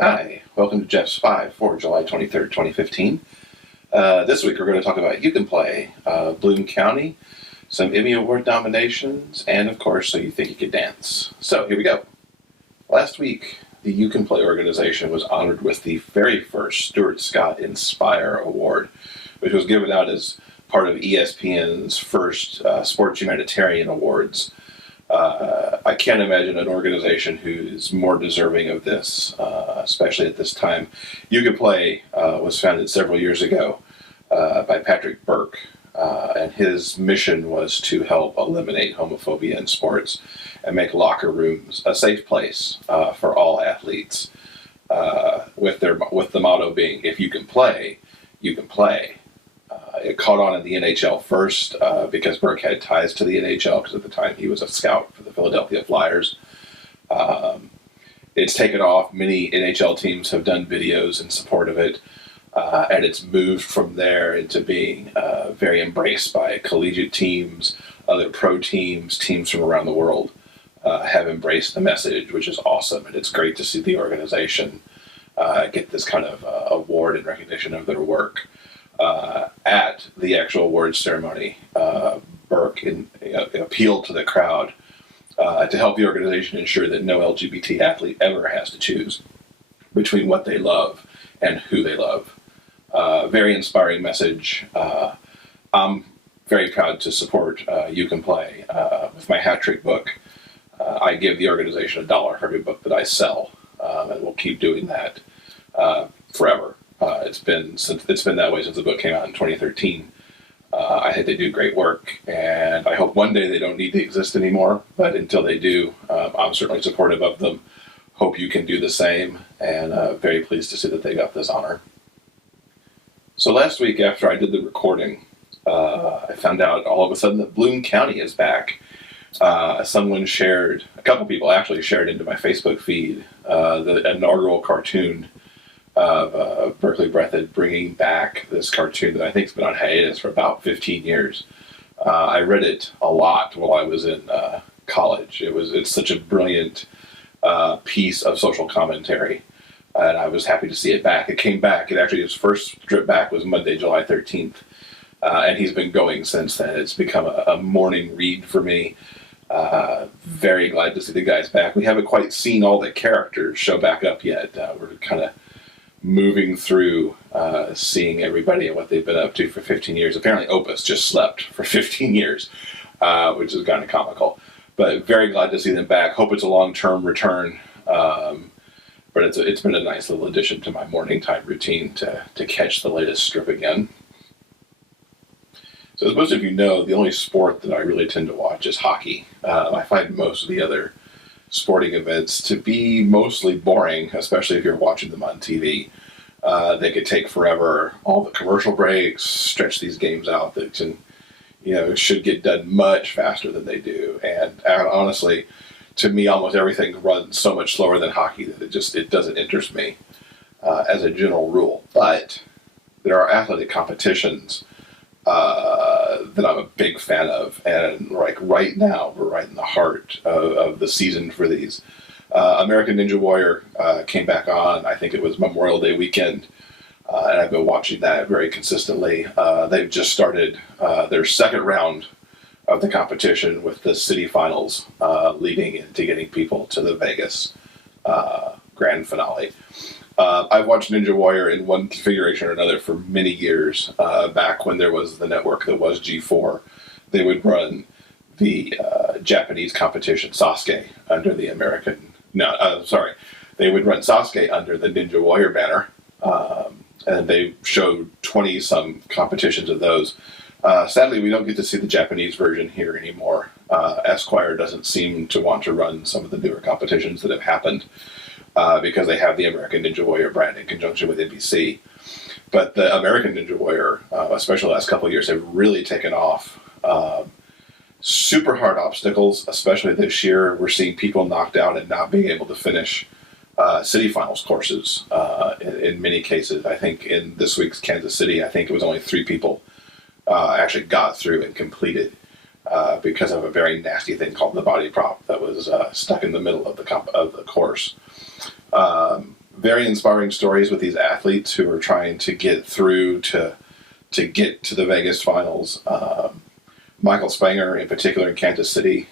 Hi, welcome to Jeff's 5 for July 23rd, 2015. This week we're going to talk about You Can Play, Bloom County, some Emmy Award nominations, and of course, So You Think You Could Dance. So here we go. Last week, the You Can Play organization was honored with the very first Stuart Scott Inspire Award, which was given out as part of ESPN's first Sports Humanitarian Awards. I can't imagine an organization who is more deserving of this, especially at this time. You Can Play was founded several years ago by Patrick Burke, and his mission was to help eliminate homophobia in sports and make locker rooms a safe place for all athletes, with the motto being, if you can play, you can play. It caught on in the NHL first because Burke had ties to the NHL, because at the time he was a scout for the Philadelphia Flyers. It's taken off. Many NHL teams have done videos in support of it, and it's moved from there into being very embraced by collegiate teams, other pro teams, teams from around the world have embraced the message, which is awesome, and it's great to see the organization get this kind of award in recognition of their work. At the actual awards ceremony, Burke appealed to the crowd to help the organization ensure that no LGBT athlete ever has to choose between what they love and who they love. Very inspiring message. I'm very proud to support You Can Play. With my hat trick book, I give the organization $1 for every book that I sell, and we'll keep doing that forever. It's been that way since the book came out in 2013. I think they do great work, and I hope one day they don't need to exist anymore. But until they do, I'm certainly supportive of them. Hope you can do the same, and very pleased to see that they got this honor. So last week, after I did the recording, I found out all of a sudden that Bloom County is back. A couple people actually shared into my Facebook feed the inaugural cartoon of Berkeley Breathed, bringing back this cartoon that I think has been on hiatus for about 15 years. I read it a lot while I was in college. It's such a brilliant piece of social commentary, and I was happy to see it back. It came back. Its first trip back was Monday, July 13th, and he's been going since then. It's become a morning read for me. Very glad to see the guys back. We haven't quite seen all the characters show back up yet. We're kind of moving through seeing everybody and what they've been up to for 15 years. Apparently Opus just slept for 15 years, which is kind of comical. But very glad to see them back. Hope it's a long-term return. But it's been a nice little addition to my morning time routine to catch the latest strip again. So as most of you know, the only sport that I really tend to watch is hockey. I find most of the other sporting events to be mostly boring, especially if you're watching them on TV. They could take forever. All the commercial breaks stretch these games out that should get done much faster than they do. And honestly, to me, almost everything runs so much slower than hockey that it doesn't interest me as a general rule. But there are athletic competitions that I'm a big fan of, and like right now we're right in the heart of the season for these. American Ninja Warrior came back on, I think it was Memorial Day weekend, and I've been watching that very consistently. They've just started their second round of the competition with the city finals leading into getting people to the Vegas grand finale. I've watched Ninja Warrior in one configuration or another for many years. Back when there was the network that was G4, they would run the Japanese competition Sasuke under the they would run Sasuke under the Ninja Warrior banner, and they showed 20-some competitions of those. Sadly, we don't get to see the Japanese version here anymore. Esquire doesn't seem to want to run some of the newer competitions that have happened, because they have the American Ninja Warrior brand in conjunction with NBC. But the American Ninja Warrior, especially the last couple of years, have really taken off. Super hard obstacles, especially this year. We're seeing people knocked out and not being able to finish city finals courses in many cases. I think in this week's Kansas City, I think it was only 3 people actually got through and completed because of a very nasty thing called the body prop that was stuck in the middle of the course. very inspiring stories with these athletes who are trying to get through to get to the Vegas finals. Michael Spanger, in particular in Kansas City,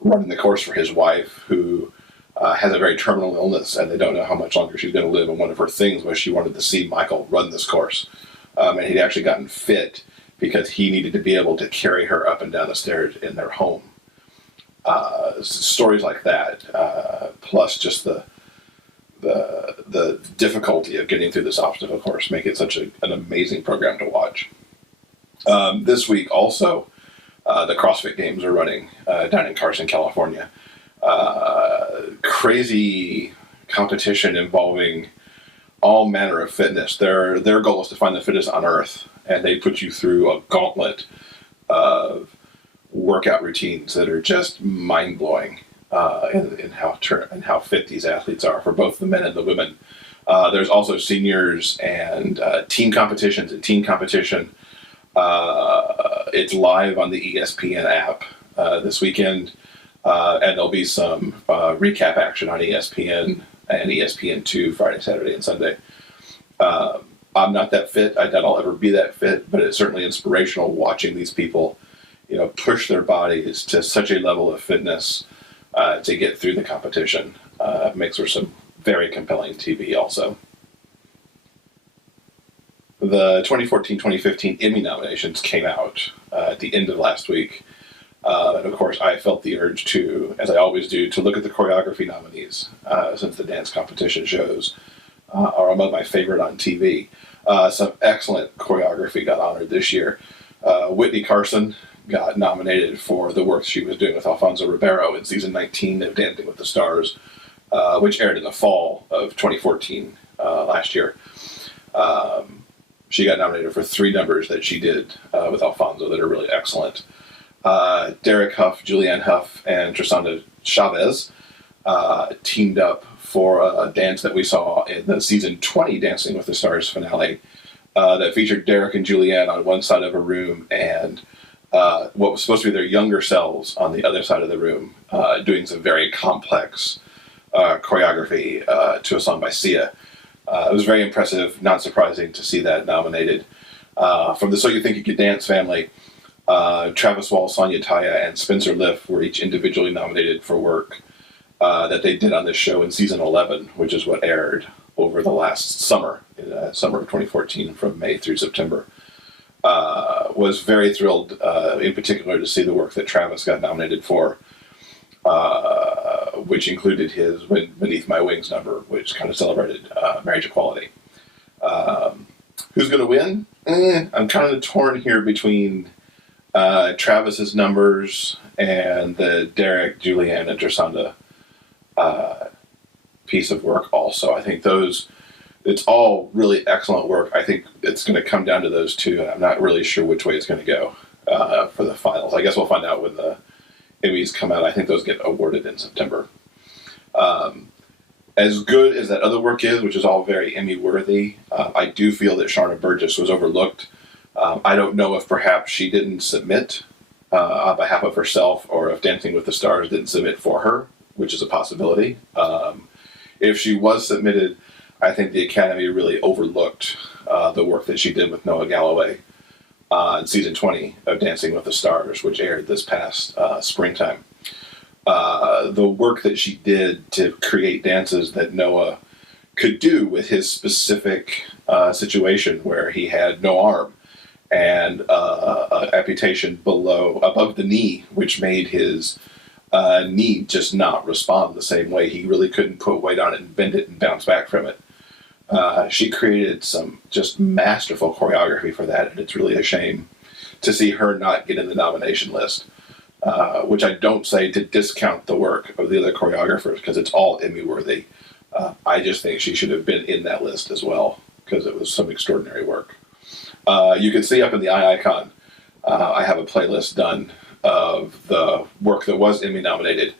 running the course for his wife, who has a very terminal illness, and they don't know how much longer she's going to live. And one of her things was she wanted to see Michael run this course. And he'd actually gotten fit because he needed to be able to carry her up and down the stairs in their home. Stories like that, plus just the difficulty of getting through this obstacle course, make it such an amazing program to watch. This week also, the CrossFit Games are running down in Carson, California. Crazy competition involving all manner of fitness. Their goal is to find the fittest on earth, and they put you through a gauntlet of workout routines that are just mind-blowing in how fit these athletes are, for both the men and the women. There's also seniors and team competitions and team competition. It's live on the ESPN app this weekend, and there'll be some recap action on ESPN and ESPN2 Friday, Saturday, and Sunday. I'm not that fit. I doubt I'll ever be that fit, but it's certainly inspirational watching these people, push their bodies to such a level of fitness to get through the competition. Makes for some very compelling TV also. The 2014-2015 Emmy nominations came out at the end of last week. And of course, I felt the urge to, as I always do, to look at the choreography nominees, since the dance competition shows are among my favorite on TV. Some excellent choreography got honored this year. Whitney Carson got nominated for the work she was doing with Alfonso Ribeiro in season 19 of Dancing with the Stars, which aired in the fall of 2014 last year. She got nominated for 3 numbers that she did with Alfonso that are really excellent. Derek Huff, Julianne Hough, and Trisanda Chavez teamed up for a dance that we saw in the season 20 Dancing with the Stars finale that featured Derek and Julianne on one side of a room and what was supposed to be their younger selves on the other side of the room, doing some very complex choreography to a song by Sia. It was very impressive, not surprising to see that nominated. From the So You Think You Could Dance family, Travis Wall, Sonia Taya, and Spencer Liff were each individually nominated for work that they did on this show in season 11, which is what aired over the last summer, in summer of 2014, from May through September. Was very thrilled, in particular, to see the work that Travis got nominated for, which included his Beneath My Wings number, which kind of celebrated marriage equality. Who's going to win? I'm kind of torn here between Travis's numbers and the Derek, Julianne, and Trisanda piece of work also. I think it's all really excellent work. I think it's going to come down to those two, and I'm not really sure which way it's going to go for the finals. I guess we'll find out when the Emmys come out. I think those get awarded in September. As good as that other work is, which is all very Emmy-worthy, I do feel that Sharna Burgess was overlooked. I don't know if perhaps she didn't submit on behalf of herself, or if Dancing with the Stars didn't submit for her, which is a possibility. If she was submitted, I think the Academy really overlooked the work that she did with Noah Galloway in season 20 of Dancing with the Stars, which aired this past springtime. The work that she did to create dances that Noah could do with his specific situation, where he had no arm and an amputation above the knee, which made his knee just not respond the same way. He really couldn't put weight on it and bend it and bounce back from it. She created some just masterful choreography for that, and it's really a shame to see her not get in the nomination list, which I don't say to discount the work of the other choreographers, because it's all Emmy-worthy. I just think she should have been in that list as well, because it was some extraordinary work. You can see up in the eye icon, I have a playlist done of the work that was Emmy nominated,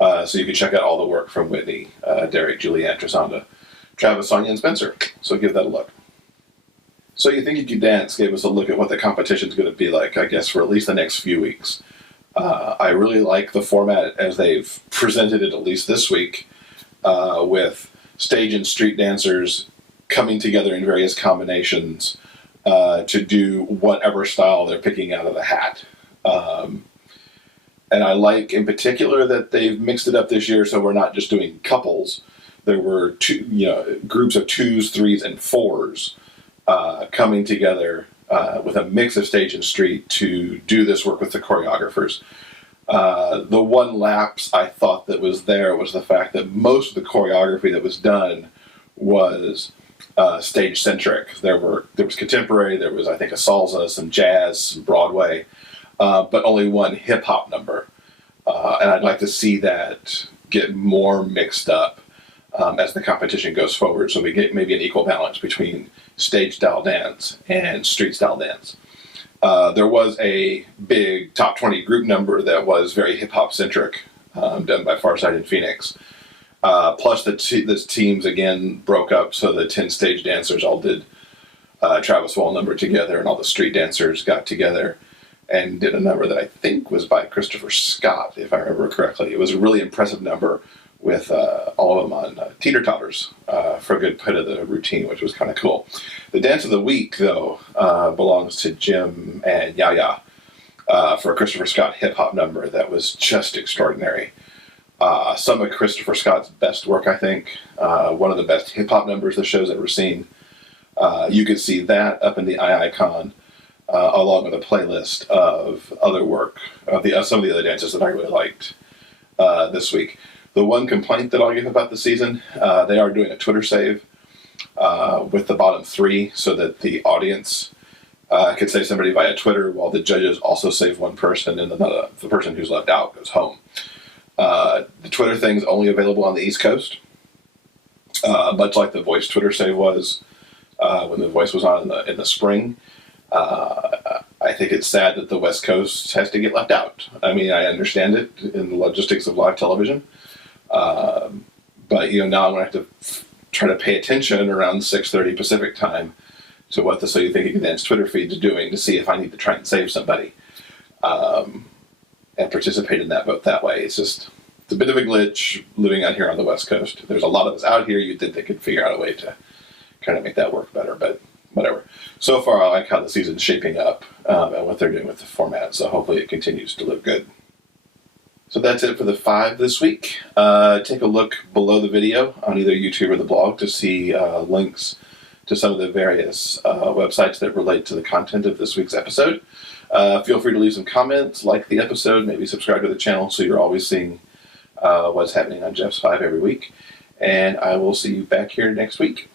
so you can check out all the work from Whitney, Derek, Julianne, Trisanda, Travis, Sonia, and Spencer. So give that a look. So You Think You Could Dance gave us a look at what the competition's going to be like, I guess, for at least the next few weeks. I really like the format as they've presented it, at least this week, with stage and street dancers coming together in various combinations to do whatever style they're picking out of the hat. And I like in particular that they've mixed it up this year, so we're not just doing couples. There were groups of 2s, 3s, and 4s coming together with a mix of stage and street to do this work with the choreographers. The one lapse I thought that was there was the fact that most of the choreography that was done was stage-centric. There was contemporary, there was, I think, a salsa, some jazz, some Broadway, but only one hip-hop number. And I'd like to see that get more mixed up as the competition goes forward, so we get maybe an equal balance between stage-style dance and street-style dance. There was a big top 20 group number that was very hip-hop centric, done by Farside and Phoenix. Plus the teams again broke up, so the 10 stage dancers all did Travis Wall number together, and all the street dancers got together and did a number that I think was by Christopher Scott, if I remember correctly. It was a really impressive number with all of them on teeter-totters for a good bit of the routine, which was kind of cool. The dance of the week, though, belongs to Jim and Yaya for a Christopher Scott hip-hop number that was just extraordinary. Some of Christopher Scott's best work, I think. One of the best hip-hop numbers the show's ever seen. You could see that up in the icon, along with a playlist of other work, of some of the other dances that I really liked this week. The one complaint that I'll give about the season, they are doing a Twitter save with the bottom 3 so that the audience could save somebody via Twitter while the judges also save one person, and then the person who's left out goes home. The Twitter thing is only available on the East Coast, much like the Voice Twitter save was when the Voice was on in the spring. I think it's sad that the West Coast has to get left out. I mean, I understand it in the logistics of live television. But now I'm going to have to try to pay attention around 6:30 Pacific time to what the So You Think You Can Dance Twitter feed is doing to see if I need to try and save somebody and participate in that vote that way. It's a bit of a glitch living out here on the West Coast. There's a lot of us out here. You'd think they could figure out a way to kind of make that work better, but whatever. So far, I like how the season's shaping up and what they're doing with the format, so hopefully it continues to look good. So that's it for the 5 this week. Take a look below the video on either YouTube or the blog to see links to some of the various websites that relate to the content of this week's episode. Feel free to leave some comments, like the episode, maybe subscribe to the channel so you're always seeing what's happening on Jeff's 5 every week. And I will see you back here next week.